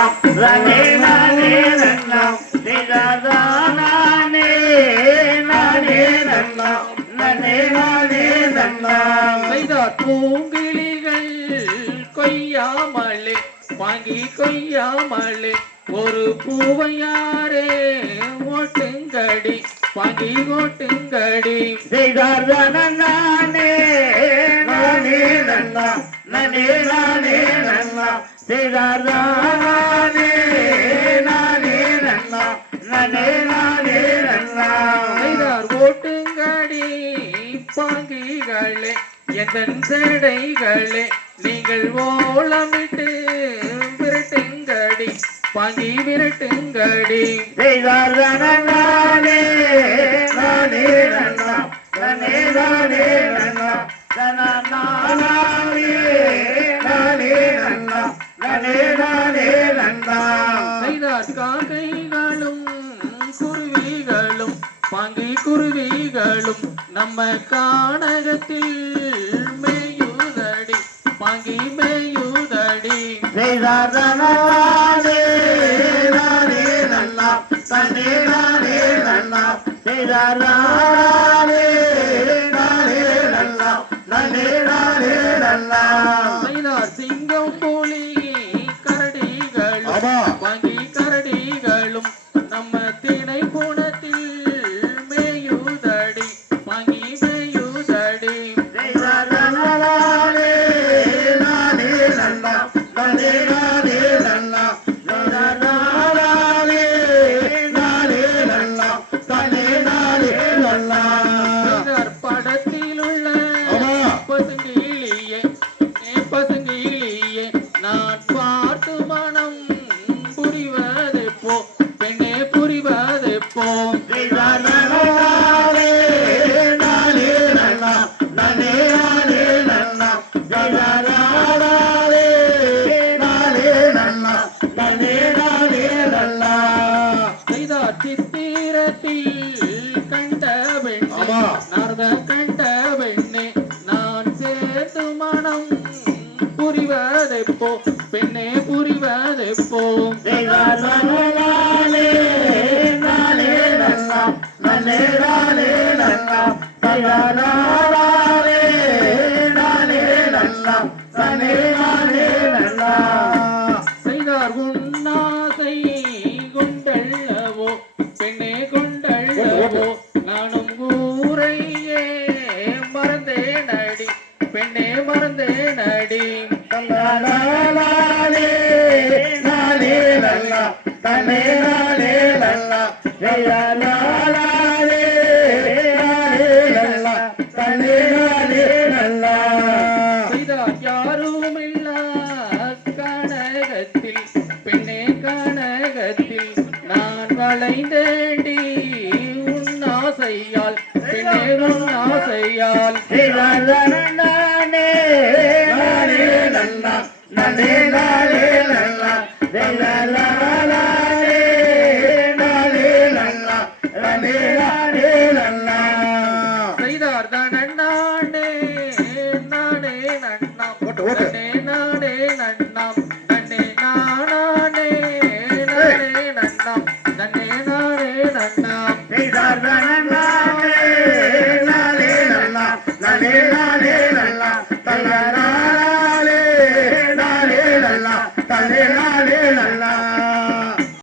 நானே நானே நன்னாம் நானே நானே நன்னாம் நானே நானே நன்னாம் பூங்கிளிகள் கொய்யாமலே வாங்கி கொய்யாமலே ஒரு பூவையாரே ஓட்டுங்கடி வாங்கி ஓட்டுங்கடி செய்தார் நானே நானே நன்னா நானே நானே நன்னா செய்தார் நானே நானே நன்னா நானே நானே நன்னா செய்தார் ஓட்டுங்கடி பாங்கிகளே எதன் சேடைகளே நீங்கள் ஓலமிட்டு விரட்டுங்கடி பாங்கி விரட்டுங்கடி செய்தார் நானே நானே நன்னா நானே நானே நன்னா நானே நானே நன்னா நானே நானே நன்னா செய்தார் காக்கைகளும் குருவிகளும் பாங்கி குருவிகளும் நம்ம கானகத்தில் மேயுதடி பாங்கி மேயுதடி செய்தார் நானே நானே நன்னா தனே நானே நன்னா செய்தார் நானே நானே நன்னா நானே நானே நன்னா செய்தார் சிங்கம் புலி கரடிகளும் பாங்கி கரடிகளும் நம்ம திணை குணத்தில் மேயுதடி பாங்கி மேயுதடி செய்தார் நானே நானே நன்னா தனே நானே நன்னா செய்தார் நானே நானே நன்னா தனே நானே நன்னா செய்தார் படத்தில் உள்ள பசுங்கிளியே பசுங்கிளியே நான் பார்த்து மனம் புரிவது போ பெண்ணே புரிவது போ செய்தார் நானே நானே நன்னா நானே நானே நன்னா செய்தார் நானே நானே நன்னா நானே நானே நன்னா செய்தார் சித்திரத்தில் கண்ட பெண்ணே நாரத கண்ட பெண்ணே நான் சேர்த்து மனம் புரிவது போ பெண்ணே புரிவது போ செய்தார் நானே நானே நன்னா நானே நானே நன்னா செய்தார் நானே நானே நன்னா நானே நானே நன்னா செய்தார் உன்னாசை கொண்டல்லவோ பெண்ணே கொண்டல்லவோ நானும் ஊரையே மறந்தேனடி பெண்ணே மறந்தேனடி நானே நானே நன்னா தனே நானே நன்னா செய்தார் நானே நானே நன்னா தனே நானே நன்னா செய்தார் யாருமில்லா கனகத்தில் பெண்ணே கனகத்தில் நான் வளைந்தேண்டி உன்னாசையால் பெண்ணே உன்னாசையால் செய்தார் நானே நானே நன்னா நானே நானே நன்னா செய்தார் நானே நானே நன்னா நானே நானே நன்னா செய்தார் நானே நானே நன்னாம் நானே நானே நன்னாம் நானே நானே நானே நன்னாம் நானே நானே நன்னாம் செய்தார் நானே நானே நன்னா நானே நானே நன்னா தன்னாரே நானே நன்னா தன்னே நானே நன்னா